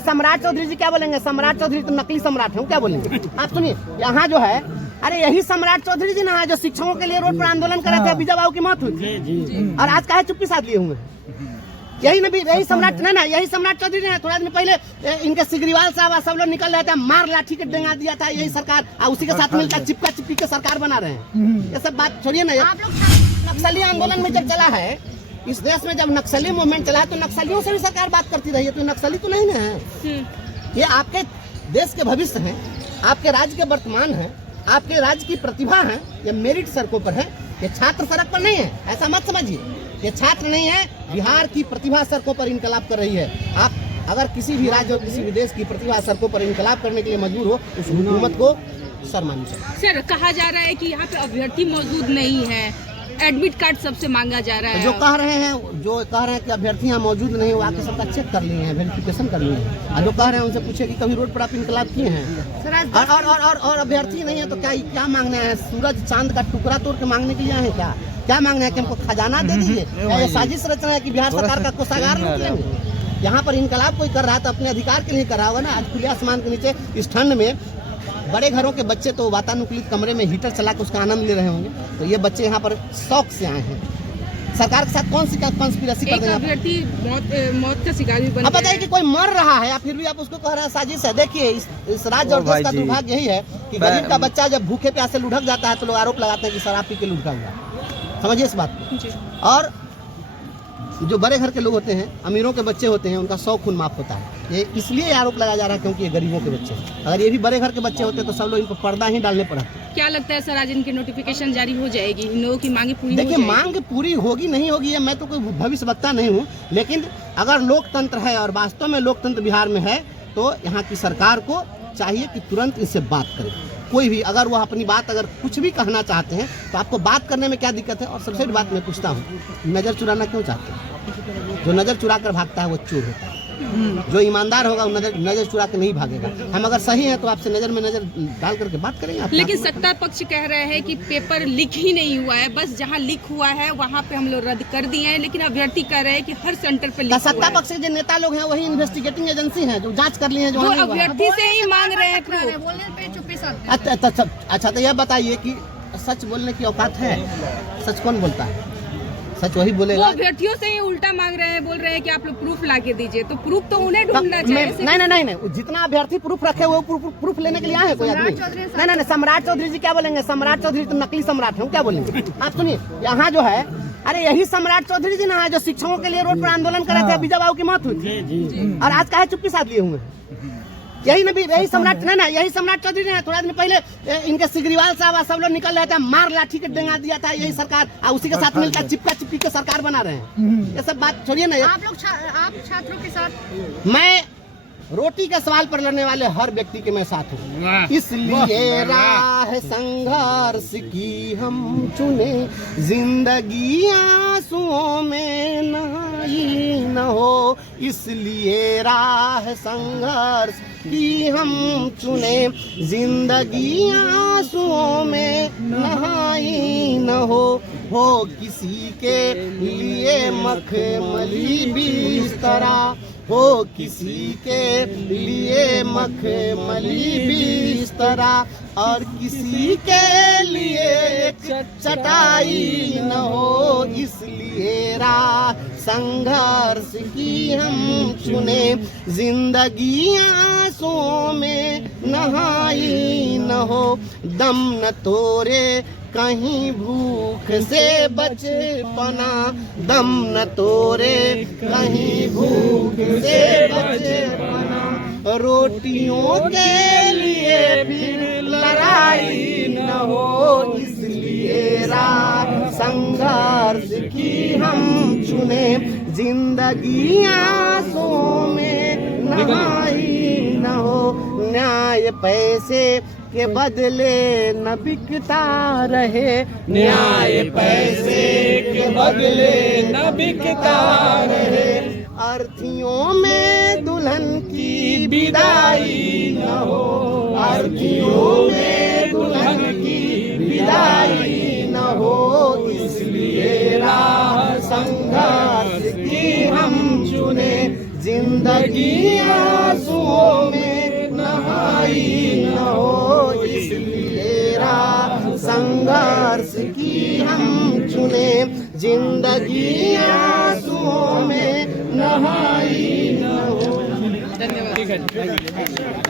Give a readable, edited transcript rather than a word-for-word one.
नहीं, सम्राट चौधरी जी क्या बोलेंगे? सम्राट चौधरी तो नकली सम्राट है, क्या बोलेंगे? आप सुनिए, यहाँ जो है, अरे यही सम्राट चौधरी जी ना है जो शिक्षकों के लिए रोड पर आंदोलन कर रहे थे, बीजा बाबू की मौत हुई और आज काहे चुप्पी साध लिए हुए? यही नबी, यही सम्राट ना, यही सम्राट चौधरी ने थोड़ा दिन पहले इनके सिगरीवाल साहब सब लोग निकल रहे थे, मार लाठी के डेंगा दिया था यही सरकार, और उसी के साथ मिलकर चिपका चिपकी के सरकार बना रहे हैं। ये सब बात छोड़िए ना। नक्सली आंदोलन में जब चला है इस देश में, जब नक्सली मूवमेंट चला है तो नक्सलियों से भी सरकार बात करती रही है, तो नक्सली तो नहीं ना है। ये आपके देश के भविष्य हैं, आपके राज्य के वर्तमान हैं, आपके राज्य की प्रतिभा है, ये मेरिट सड़कों पर है, ये छात्र सड़क पर नहीं है, ऐसा मत समझिए। ये छात्र नहीं है, बिहार की प्रतिभा सड़कों पर इनकलाब कर रही है। आप अगर किसी भी राज्य और किसी भी देश की प्रतिभा सड़कों पर इनकलाब करने के लिए मजबूर हो, उस हुकूमत को सर माननी चाहिए। सर, कहा जा रहा है कि यहाँ पे अभ्यर्थी मौजूद नहीं है, एडमिट कार्ड सबसे मांगा जा रहा है। जो कह रहे हैं कि अभ्यर्थी यहाँ मौजूद नहीं, वो आके सबका चेक कर लिए हैं, वेरिफिकेशन कर लिए हैं, और जो कह रहे हैं उनसे पूछे कि कभी रोड पर आप इनकलाब किए हैं? और अभ्यर्थी नहीं है तो क्या मांगने हैं? सूरज चांद का टुकड़ा तोड़ के मांगने के लिए आए हैं? क्या मांगने हैं कि हमको खजाना दे दीजिए? ये साजिश रचना है कि बिहार सरकार का कोषागार लूट लेंगे? यहाँ पर इनकलाब कोई कर रहा था अपने अधिकार के लिए कर रहा होगा ना। आज खुले आसमान के नीचे इस ठंड में बड़े घरों के बच्चे तो वातानुकूलित कमरे में हीटर चला के उसका आनंद ले रहे होंगे, तो ये बच्चे यहाँ पर शौक से आए हैं। सरकार के साथ कौन सी कंस्पिरेसी कर रहे हैं? अभ्यर्थी मौत का शिकार भी बन अब बताइए कि कोई मर रहा है, फिर भी आप उसको कह रहे हैं साजिश है। देखिए इस राज्य और देश का दुर्भाग्य यही है कि गरीब का बच्चा जब भूखे प्यासे लुढ़क जाता है तो लोग आरोप लगाते हैं कि शराब पी के लुढ़का हुआ। समझिए इस बात को। और जो बड़े घर के लोग होते हैं, अमीरों के बच्चे होते हैं, उनका 100 खून माफ होता है। ये इसलिए आरोप लगाया जा रहा है क्योंकि ये गरीबों के बच्चे हैं। अगर ये भी बड़े घर के बच्चे होते तो सब लोग इनको पर्दा ही डालने पड़ा। क्या लगता है सर, आज इनकी नोटिफिकेशन जारी हो जाएगी? इन लोगों की मांगे पूरी देखिए, मांग पूरी होगी नहीं होगी, मैं तो कोई भविष्यवक्ता नहीं हूँ, लेकिन अगर लोकतंत्र है और वास्तव में लोकतंत्र बिहार में है तो यहाँ की सरकार को चाहिए कि तुरंत इनसे बात करें। कोई भी अगर वो अपनी बात अगर कुछ भी कहना चाहते हैं तो आपको बात करने में क्या दिक्कत है? और सबसे बड़ी बात मैं पूछता हूँ, नज़र चुराना क्यों चाहते हैं? जो नज़र चुरा कर भागता है वो चोर होता है। जो ईमानदार होगा वो नजर चुरा के नहीं भागेगा। हम अगर सही हैं तो आपसे नजर में नजर डाल करके बात करेंगे। लेकिन सत्ता पक्ष कह रहे हैं कि पेपर लीक ही नहीं हुआ है, बस जहां लीक हुआ है वहां पे हम लोग रद्द कर दिए हैं, लेकिन अभ्यर्थी कह रहे हैं कि हर सेंटर पे लीक हुआ है। सत्ता पक्ष के जो नेता लोग हैं वही इन्वेस्टिगेटिंग एजेंसी हैं जो जांच कर लिए हैं, जो अभ्यर्थी से ही मांग रहे हैं। अच्छा, तो यह बताइए कि सच बोलने की औकात है? सच कौन बोलता है? सच वही बोलेगा। वो अभ्यर्थियों से ही उल्टा मांग रहे हैं, बोल रहे हैं कि आप लोग प्रूफ ला के दीजिए, तो प्रूफ तो उन्हें ढूंढना चाहिए। नहीं, जितना अभ्यर्थी प्रूफ रखे वो प्रूफ लेने के लिए आए हैं कोई आदमी? नहीं, सम्राट चौधरी जी क्या बोलेंगे? सम्राट चौधरी तो नकली सम्राट है, क्या बोलेंगे? आप सुनिए, यहाँ जो है, अरे यही सम्राट चौधरी जी ना है जो शिक्षकों के लिए रोड पर आंदोलन कर रहे थे, बीजा बाबू की मौत हुई और आज काहे चुप्पी साध लिए हुए? यही नबी, यही सम्राट ना, यही सम्राट चौधरी ने थोड़ा दिन पहले इनके सिगरीवाल साहब सब लोग निकल रहे थे, मार लाठी के डेंगा दिया था यही सरकार, और उसी के साथ मिलकर चिपका चिपकी के सरकार बना रहे हैं। ये सब बात छोड़िए ना। आप छात्रों के साथ, मैं रोटी के सवाल पर लड़ने वाले हर व्यक्ति के मैं साथ हूँ, इसलिए राह संघर्ष की हम चुने, जिंदगी आंसुओं में नहाई न हो, इसलिए राह संघर्ष की हम चुने, जिंदगी आंसुओं में नहाई न हो किसी के लिए मखमली बिस्तरा, हो किसी के लिए मखमली बिस्तरा, और किसी के लिए चटाई न हो, इसलिए राह संघर्ष की हम चुने, जिंदगी आंसुओं में नहाई न हो, दम न तोरे कहीं भूख से बचपना, दम न तोरे कहीं भूख से बचपना, रोटियों के लिए फिर लड़ाई न हो, इसलिए राह संघर्ष की हम चुने, जिंदगी आंसुओं में नहाई न हो, न्याय पैसे के बदले न बिकता रहे, न्याय पैसे के बदले न बिकता रहे, अर्थियों में दुल्हन की विदाई न हो, अर्थियों में दुल्हन की विदाई न हो, इसलिए राह संघर्ष की हम चुने, जिंदगी आंसू की हम चुने, जिंदगी आंसुओं में नहाई न हो। धन्यवाद।